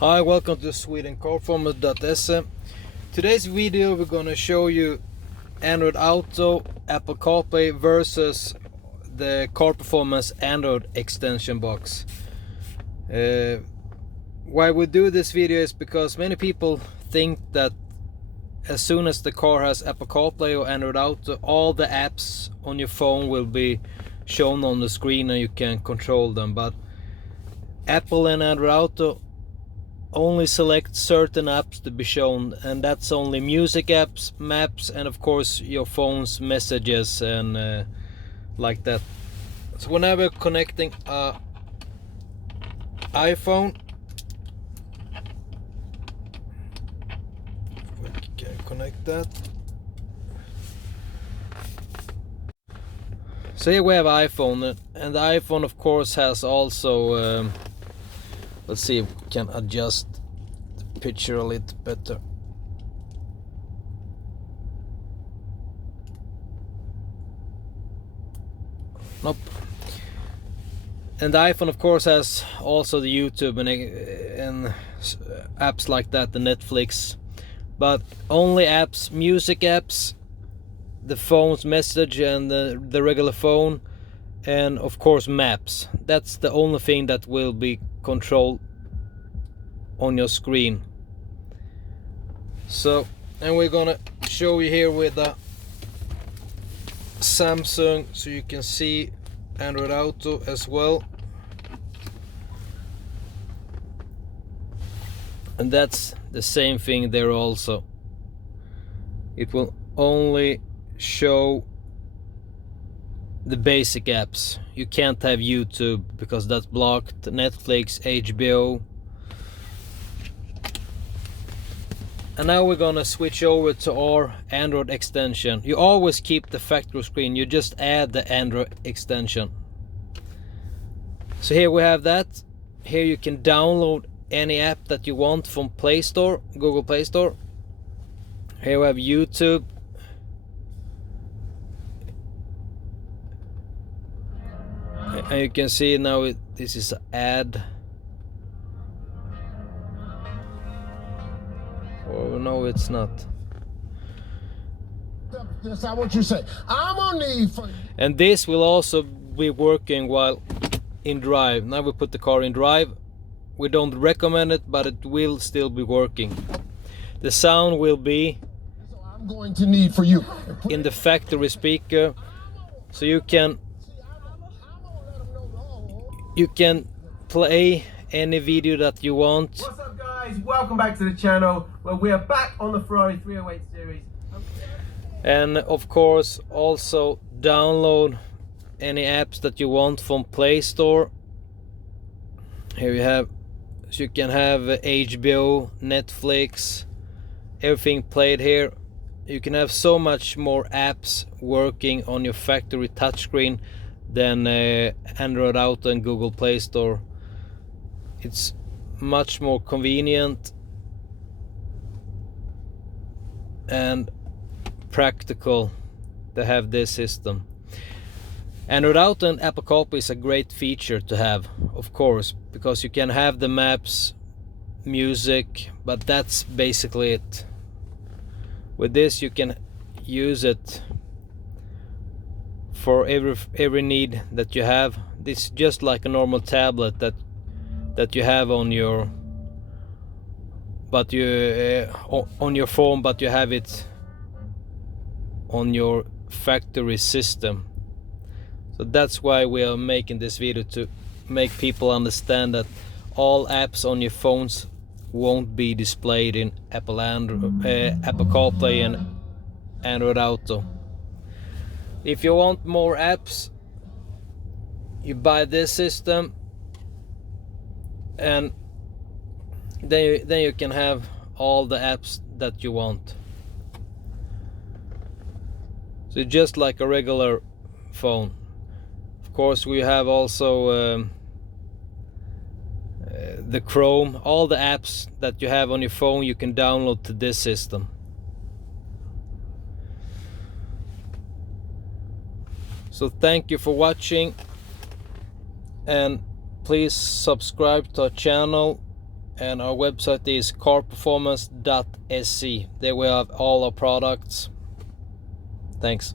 Hi, welcome to Sweden Carperformance.se. Today's video we're gonna show you Android Auto, Apple Carplay versus the Carperformance Android Extension box. Why we do this video is because many people think that as soon as the car has Apple CarPlay or Android Auto, all the apps on your phone will be shown on the screen and you can control them. But Apple and Android Auto only select certain apps to be shown, and that's only music apps, maps, and of course your phone's messages and like that. So whenever connecting a iPhone, we can connect that. So here we have iPhone, and the iPhone of course has also let's see if we can adjust the picture a little better. Nope. And the iPhone of course has also the YouTube and apps like that, the Netflix, but only apps, music apps, the phone's message and the regular phone, and of course maps. That's the only thing that will be controlled on your screen. So, and we're gonna show you here with the Samsung so you can see Android Auto as well. And that's the same thing there also. It will only show the basic apps. You can't have YouTube because that's blocked, Netflix, HBO. And now we're gonna switch over to our Android extension. You always keep the factory screen, you just add the Android extension. So here we have that. Here you can download any app that you want from Play Store, Google Play Store. Here we have YouTube. And you can see now this is an ad. Oh no, it's not. That's not what you say. I'm on need for. And this will also be working while in drive. Now we put the car in drive. We don't recommend it, but it will still be working. The sound will be I'm going to need for you in the factory speaker, so you can play any video that you want. What's up guys, welcome back to the channel where we are back on the Ferrari 308 series. And of course also download any apps that you want from Play Store. Here you have, so you can have HBO, Netflix, everything played here. You can have so much more apps working on your factory touchscreen than Android Auto and Google Play Store. It's much more convenient and practical to have this system. Android Auto and Apple CarPlay is a great feature to have, of course, because you can have the maps, music, but that's basically it. With this you can use it for every need that you have. This is just like a normal tablet that you have on your on your phone, but you have it on your factory system. So that's why we are making this video, to make people understand that all apps on your phones won't be displayed in Apple CarPlay and Android Auto. If you want more apps, you buy this system, and then you can have all the apps that you want. So just like a regular phone. Of course we have also the Chrome. All the apps that you have on your phone you can download to this system. So thank you for watching, and please subscribe to our channel and our website is carperformance.se. There we have all our products. Thanks.